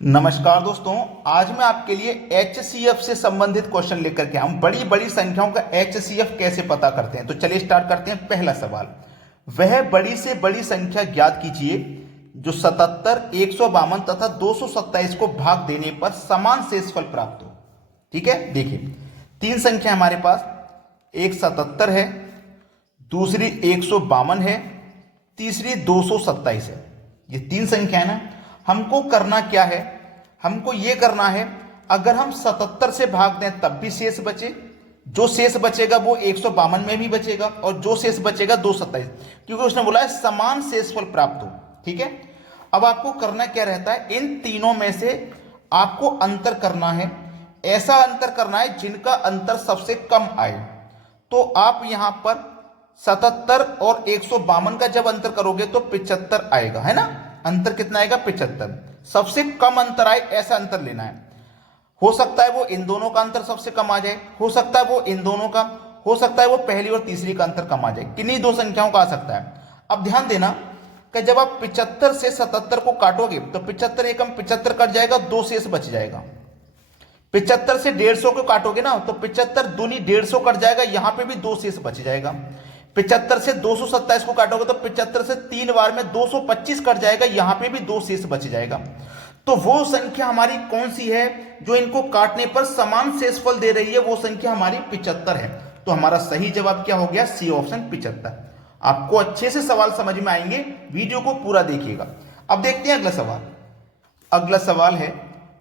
नमस्कार दोस्तों, आज मैं आपके लिए HCF से संबंधित क्वेश्चन लेकर के आया हूं। बड़ी बड़ी संख्याओं का HCF कैसे पता करते हैं, तो चलिए स्टार्ट करते हैं। पहला सवाल, वह बड़ी से बड़ी संख्या ज्ञात कीजिए जो 77, 152 तथा 227 को भाग देने पर समान शेषफल प्राप्त हो। ठीक है, देखिए तीन संख्या हमारे पास, एक 77 है, दूसरी 152 है, तीसरी 227 है। ये तीन संख्या है ना। हमको करना क्या है, हमको ये करना है, अगर हम 77 से भाग दें तब भी शेष बचे, जो शेष बचेगा वो 152 में भी बचेगा और जो शेष बचेगा 227, क्योंकि उसने बोला है समान शेषफल प्राप्त हो। ठीक है, अब आपको करना क्या रहता है, इन तीनों में से आपको अंतर करना है, ऐसा अंतर करना है जिनका अंतर सबसे कम आए। तो आप यहां पर 77 और 152 का जब अंतर करोगे तो 75 आएगा, है ना। अंतर कितना आएगा, 75। सबसे कम अंतर आए ऐसा अंतर लेना है। हो सकता है वो इन दोनों का अंतर सबसे कम आ जाए, हो सकता है वो इन दोनों का, हो सकता है वो पहली और तीसरी का अंतर कम आ जाए, किन्हीं दो संख्याओं का आ सकता है। अब ध्यान देना कि जब आप 75 से 77 को काटोगे तो 75 एकम 75 कट जाएगा, दो शेष बच जाएगा। 75 से 150 को काटोगे ना तो 75 दूनी 150 कट जाएगा, यहां पे भी दो शेष बच जाएगा। 75 से 227 को काटोगे तो 75 से तीन बार में 225 कट जाएगा, यहां पे भी दो शेष बच जाएगा। तो वो संख्या हमारी कौन सी है जो इनको काटने पर समान शेषफल दे रही है, वो संख्या हमारी 75 है। तो हमारा सही जवाब क्या हो गया, सी ऑप्शन 75। आपको अच्छे से सवाल समझ में आएंगे, वीडियो को पूरा देखिएगा। अब देखते हैं अगला सवाल। अगला सवाल है,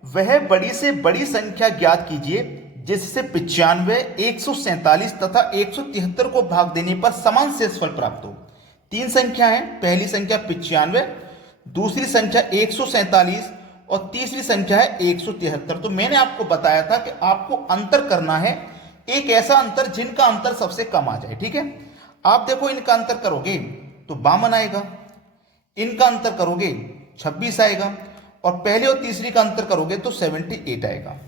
वह बड़ी से बड़ी संख्या ज्ञात कीजिए जिससे 95, 147 तथा 173 को भाग देने पर समान शेषफल प्राप्त हो। तीन संख्या है, पहली संख्या 95, दूसरी संख्या 147 और तीसरी संख्या है 173। तो मैंने आपको बताया था कि आपको अंतर करना है, एक ऐसा अंतर जिनका अंतर सबसे कम आ जाए। ठीक है, आप देखो इनका अंतर करोगे तो 52 आएगा, इनका अंतर करोगे 26 आएगा और पहले और तीसरी का अंतर करोगे तो 78 आएगा।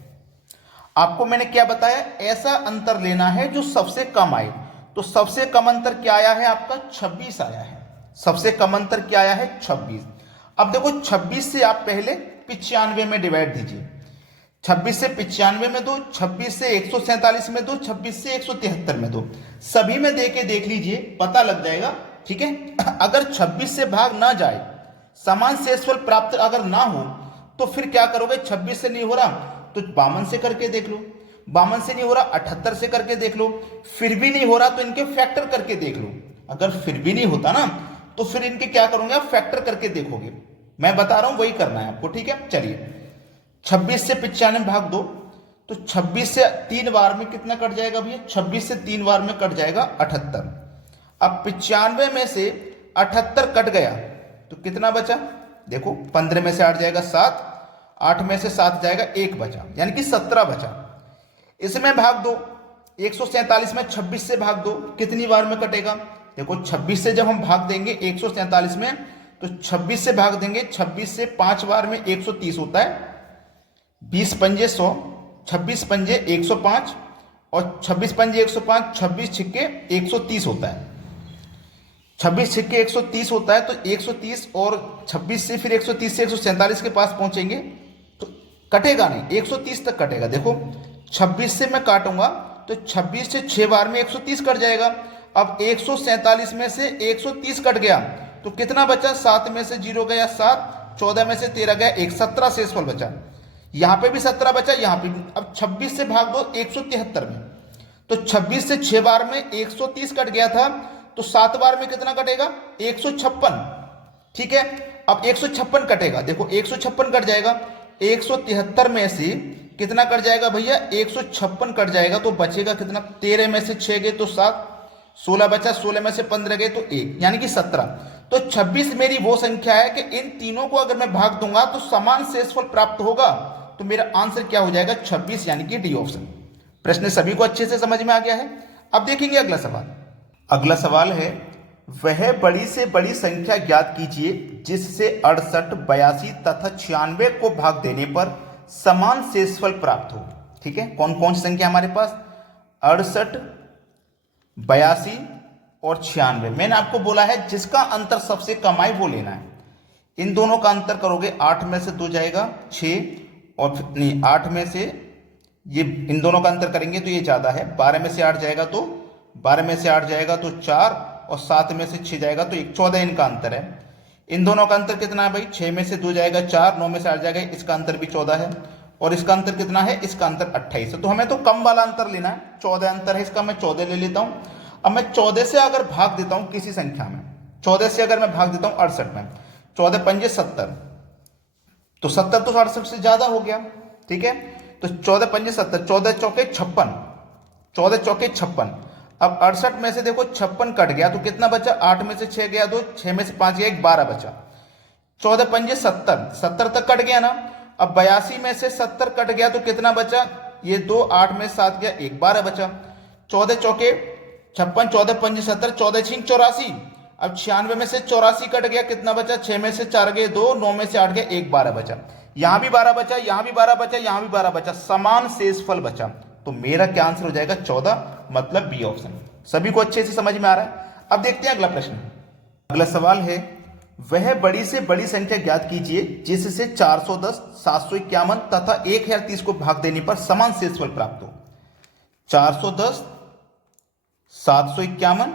आपको मैंने क्या बताया, ऐसा अंतर लेना है जो सबसे कम आए। तो सबसे कम अंतर क्या आया है आपका, 26 आया है। सबसे कम अंतर क्या आया है, 26। अब देखो 26 से आप पहले 95 में डिवाइड दीजिए, 26 से 95 में दो, 26 से 147 में दो, 26 से 173 में दो, सभी में दे के देख लीजिए, पता लग जाएगा। ठीक है, अगर 26 से भाग ना जाए, समान शेषफल प्राप्त अगर ना हो तो फिर क्या करोगे, 26 से नहीं हो रहा तो 52 से करके देख लो, 52 से नहीं हो रहा 78 से करके देख लो, फिर भी नहीं हो रहा तो इनके फैक्टर करके देख लो। अगर फिर भी नहीं होता ना तो फिर इनके क्या करोगे, आप फैक्टर करके देखोगे। मैं बता रहा हूं वही करना है आपको। ठीक है, चलिए 26 से 95 भाग दो तो 26 से तीन बार में कितना कट जाएगा भैया, 26 से तीन बार में कट जाएगा 78। अब 95 में से 78 कट गया तो कितना बचा, देखो 15 में से 8 जाएगा 7, 8 में से 7 जाएगा 1 बचा, यानी कि 17 बचा। इसमें भाग दो, 147 में 26 से भाग दो, कितनी बार में कटेगा, देखो 26 से जब हम भाग देंगे 147 में तो 26 से भाग देंगे, 26 से 5 बार में 130 होता है, 20 पंजे 100, 26 पंजे 105 और 26 पंजे 105, 26 छिक्के 130 होता है। 26 छिक्के 130 होता है तो 130 और 26 से फिर 130 से 147 के पास पहुंचेंगे तो कटेगा नहीं, 130 तक कटेगा। देखो 26 से मैं काटूंगा तो 26 से 6 बार में 130 कट जाएगा। अब 147 में से 130 कट गया तो कितना बचा, 7 में से 0 गया 7, 14 में से 13 गया 1, 17 शेषफल बचा। यहां पे भी 17 बचा, यहां पे भी। अब 26 से भाग दो 173 में तो 26 से 6 बार में 130 कट गया था तो 7 बार में कितना कटेगा, 156। ठीक है, अब 156 कटेगा, देखो 156 कट जाएगा, 173 में से कितना कट जाएगा भैया, 156 कट जाएगा तो बचेगा कितना, 13 में से 6 गए तो 7, 16 बचा, 16 में से 15 गए तो 1, यानी कि 17। तो 26 मेरी वो संख्या है कि इन तीनों को अगर मैं भाग दूंगा तो समान शेषफल प्राप्त होगा। तो मेरा आंसर क्या हो जाएगा, 26, यानी कि डी ऑप्शन। प्रश्न सभी को अच्छे से समझ में आ गया है। अब देखेंगे अगला सवाल। अगला सवाल है, वह बड़ी से बड़ी संख्या ज्ञात कीजिए जिससे 68, 82 तथा 96 को भाग देने पर समान शेषफल प्राप्त हो। ठीक है, कौन कौन सी संख्या हमारे पास, 68, 82 और 96। मैंने आपको बोला है जिसका अंतर सबसे कम आए वो लेना है। इन दोनों का अंतर करोगे 8 में से 2 जाएगा 6, और नहीं 8 में से ये इन दोनों का अंतर करेंगे तो ये ज़्यादा है, 12 में से 8 जाएगा तो 12 में से 8 जाएगा तो 4, और 7 में से 6 जाएगा तो 1, 14 इनका अंतर है। इन दोनों का अंतर कितना है भाई, 6 में से 2 जाएगा 4, 9 में से 8 जाएगा, इसका अंतर भी 14 है, और इसका अंतर कितना है, इसका अंतर 28 है। तो हमें तो कम वाला अंतर लेना है, 14 अंतर है इसका, मैं 14 ले लेता हूँ। अब मैं 14 से अगर भाग देता हूँ किसी संख्या में, 14 से अगर मैं भाग देता हूँ 68 में, 14 पंजे 70, तो 70 तो 68 से ज्यादा हो गया, ठीक है। तो 14 पंजे 70, 14 चौके 56, 14 चौके 56। अब 68 में से देखो 56 कट गया तो कितना बचा, 8 में से 6 गया 2, 6 में से 5 गया 1, 12 बचा। 14 पंजे 70, 70 तक कट गया ना। अब 82 में से 70 कट गया तो कितना बचा, ये 2, 8 में 7 गया 1, 12 बचा। 14 चौके 56, 14 पंजे 70, 14 छिंग 84। अब 96 में से 84 कट गया, कितना बचा, 6 में से 4 गए 2, 9 में से 8 गए 1, 12 बचा। यहां भी 12 बचा, यहां भी 12 बचा, यहां भी 12 बचा, समान शेषफल बचा। तो मेरा क्या आंसर हो जाएगा 14, मतलब बी ऑप्शन। सभी को अच्छे से समझ में आ रहा है। अब देखते हैं अगला प्रश्न। अगला सवाल है, वह बड़ी से बड़ी संख्या ज्ञात कीजिए जिससे 410, 751 तथा 1030 को भाग देने पर समान शेषफल प्राप्त हो। 410, 751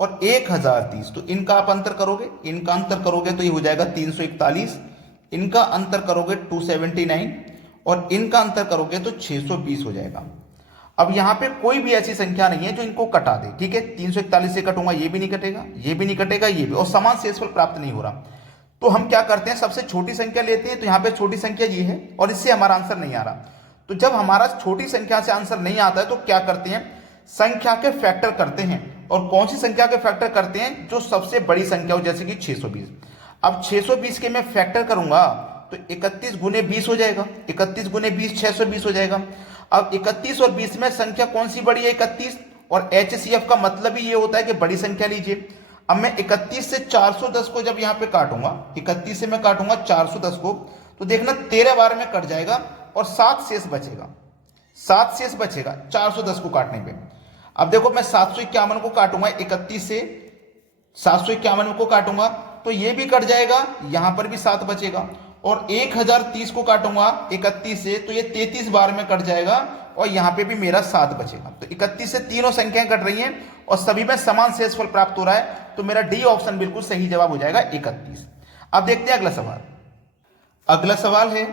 और 1030, तो इनका आप अंतर करोगे, इनका अंतर करोगे तो ये हो जाएगा 341, इनका अंतर करोगे 279, और इनका अंतर करोगे तो 620 हो जाएगा। अब यहां पे कोई भी ऐसी संख्या नहीं है जो इनको कटा दे, ठीक है। 341 से कटूंगा, ये भी नहीं कटेगा, ये भी नहीं कटेगा, ये भी, और समान शेषफल प्राप्त नहीं हो रहा। तो हम क्या करते हैं, सबसे छोटी संख्या लेते हैं। तो यहां पे छोटी संख्या ये है और इससे हमारा आंसर नहीं आ रहा। तो जब हमारा छोटी संख्या से आंसर नहीं आता है तो क्या करते हैं, संख्या के फैक्टर करते हैं। और कौन सी संख्या के फैक्टर करते हैं, जो सबसे बड़ी संख्या हो, जैसे कि 620। अब 620 के मैं फैक्टर करूंगा तो 31 गुने 20 हो जाएगा, 31 गुने 20 620 हो जाएगा। अब 31 और 20 में संख्या कौन सी बड़ी है, 31, और HCF का मतलब ही ये होता है कि बड़ी संख्या लीजिए। अब मैं 31 से 410 को जब यहां पे काटूंगा, 31 से मैं काटूंगा 410 को, तो देखना 13 बार में कट जाएगा और 7 शेष बचेगा, 7 शेष बचेगा 410 को काटने पे। अब देखो मैं 751 को काटूंगा, 31 से 751 को काटूंगा तो ये भी कट जाएगा, यहां पर भी 7 बचेगा, और 1030 को काटूंगा 31 से तो ये 33 बार में कट जाएगा और यहां पे भी मेरा 7 बचेगा। तो 31 से तीनों संख्याएं कट रही हैं और सभी में समान शेषफल प्राप्त हो रहा है। तो मेरा डी ऑप्शन बिल्कुल सही जवाब हो जाएगा 31। अब देखते हैं अगला सवाल। अगला सवाल है,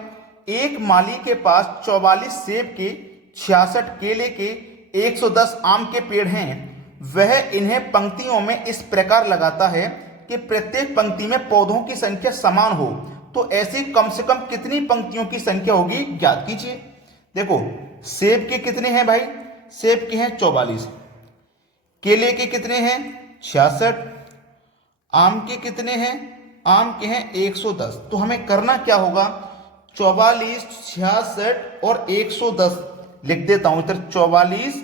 एक माली के पास 44 सेब के, 66 केले के, 110 आम के पेड़ हैं। वह इन्हें पंक्तियों में इस प्रकार लगाता है कि प्रत्येक पंक्ति में पौधों की संख्या समान हो। तो ऐसी कम से कम कितनी पंक्तियों की संख्या होगी, ज्ञात कीजिए। देखो सेब के कितने हैं भाई, सेब के हैं 44, केले के कितने हैं 66, आम के कितने हैं, आम के हैं 110। तो हमें करना क्या होगा, 44, 66 और 110 लिख देता हूं इधर। 44,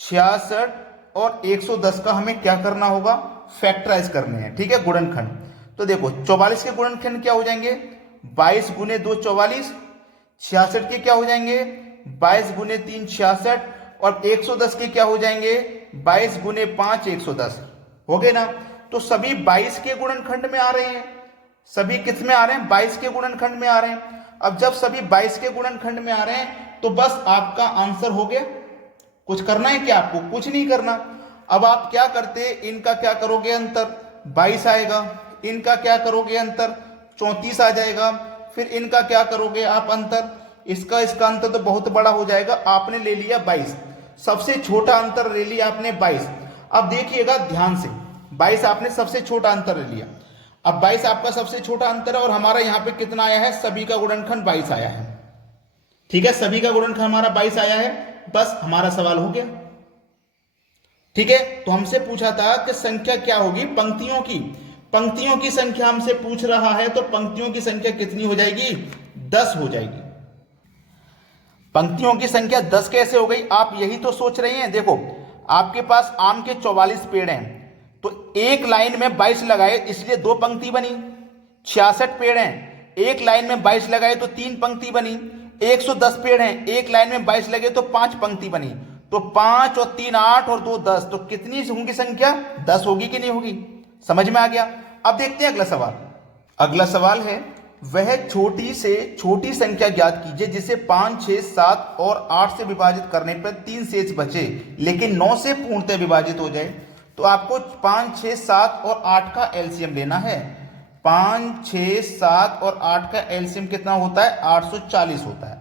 66 और 110 का हमें क्या करना होगा, फैक्टराइज करने हैं, ठीक है, गुणनखंड। तो देखो 44 के गुणनखंड क्या हो जाएंगे, 22 गुने 2 44, 66 के क्या हो जाएंगे 22 गुने 3 66, और 110 के क्या हो जाएंगे 22 गुने 5 110। हो गए ना। तो सभी 22 के गुणनखंड में आ रहे हैं, सभी किस में आ रहे हैं, 22 के गुणनखंड में आ रहे हैं। अब जब सभी 22 के गुणनखंड में आ रहे हैं तो बस आपका आंसर हो गया। कुछ करना है क्या आपको, कुछ नहीं करना। अब आप क्या करते, इनका क्या करोगे अंतर, 22 आएगा, इनका क्या करोगे अंतर, 34 आ जाएगा, फिर इनका क्या करोगे आप अंतर, इसका अंतर तो बहुत बड़ा हो जाएगा। आपने ले लिया 22, सबसे छोटा अंतर ले लिया आपने 22। अब देखिएगा ध्यान से, 22 आपने सबसे छोटा अंतर ले लिया। अब 22 आपका सबसे छोटा अंतर है और हमारा यहां पे कितना आया है, सभी का गुणनखंड 22 आया है, ठीक है, सभी का गुणनखंड हमारा 22 आया है। बस हमारा सवाल हो गया, ठीक है। तो हमसे पूछा था कि संख्या क्या होगी पंक्तियों की, पंक्तियों की संख्या हमसे पूछ रहा है, तो पंक्तियों की संख्या कितनी हो जाएगी, 10 हो जाएगी। पंक्तियों की संख्या 10 कैसे हो गई, आप यही तो सोच रहे हैं। देखो आपके पास आम के 44 पेड़ हैं, तो एक लाइन में 22 लगाए इसलिए 2 पंक्ति बनी। 66 पेड़ हैं, एक लाइन में 22 लगाए तो 3 पंक्ति बनी। 110 पेड़ हैं, एक लाइन में 22 लगे तो 5 पंक्ति बनी। तो 5 और 3 8 और 2 10, तो कितनी होंगी संख्या, 10 होगी कि नहीं होगी, समझ में आ गया। अब देखते हैं अगला सवाल। अगला सवाल है, वह छोटी से छोटी संख्या ज्ञात कीजिए जिसे 5, 6, 7 और 8 से विभाजित करने पर 3 शेष बचे लेकिन 9 से पूर्णतः विभाजित हो जाए। तो आपको 5, 6, 7 और 8 का एलसीएम लेना है। 5, 6, 7 और 8 का एलसीएम कितना होता है? 840 होता है।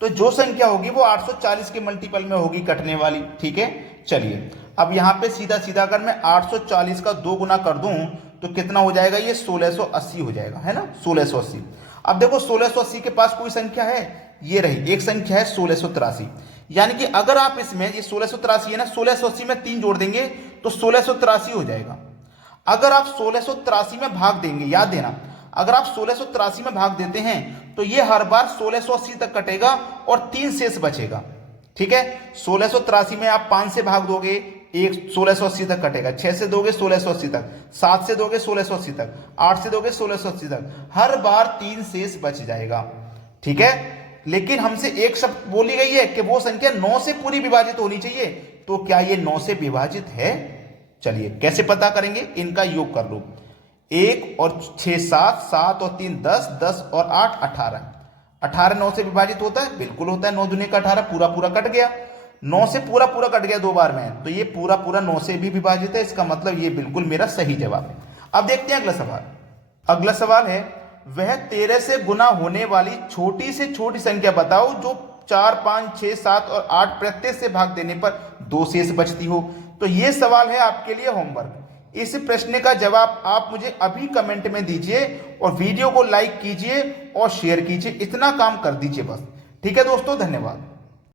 तो जो संख्या होगी वो 840 के मल्टीपल में होगी कटने वाली। ठीक है, चलिए अब यहां पे सीधा सीधा अगर मैं 840 का 2 गुना कर दूं तो कितना हो जाएगा? ये 1680 हो जाएगा, है ना, 1680। अब देखो 1680 के पास कोई संख्या है, ये रही एक संख्या है 1683। यानी कि अगर आप इसमें ये 1683 है ना, 1680 में 3 जोड़ देंगे तो 1683 हो जाएगा। अगर आप 1683 में भाग देंगे, याद देना, अगर आप 1683 में भाग देते हैं तो ये हर बार 1680 तक कटेगा और 3 शेष बचेगा। ठीक है, 1683 में आप 5 से भाग दोगे, एक 1680 तक कटेगा, 6 से दोगे 1680 तक, 7 से दोगे 1680 तक, 8 से दोगे 1680 तक, हर बार 3 शेष बच जाएगा। ठीक है, लेकिन हमसे एक शब्द बोली गई है कि वो संख्या 9 से पूरी विभाजित होनी चाहिए। तो क्या ये 9 से विभाजित है? चलिए कैसे पता करेंगे? इनका योग कर लो। 1 और 6 7, 7 और 3 10, 10 और 8 18। 18 9 से विभाजित होता है? बिल्कुल होता है। 9 दूनी का 18, पूरा पूरा कट गया। 9 से पूरा पूरा कट गया 2 बार में, तो ये पूरा पूरा 9 से भी विभाजित है। इसका मतलब ये बिल्कुल मेरा सही जवाब है। अब देखते हैं अगला सवाल। अगला सवाल है, वह 13 से गुना होने वाली छोटी से छोटी संख्या बताओ जो 4, 5, 6, 7 और 8 प्रत्येक से भाग देने पर 2 शेष बचती हो। तो ये सवाल है आपके लिए होमवर्क। इस प्रश्न का जवाब आप मुझे अभी कमेंट में दीजिए और वीडियो को लाइक कीजिए और शेयर कीजिए। इतना काम कर दीजिए बस। ठीक है दोस्तों, धन्यवाद।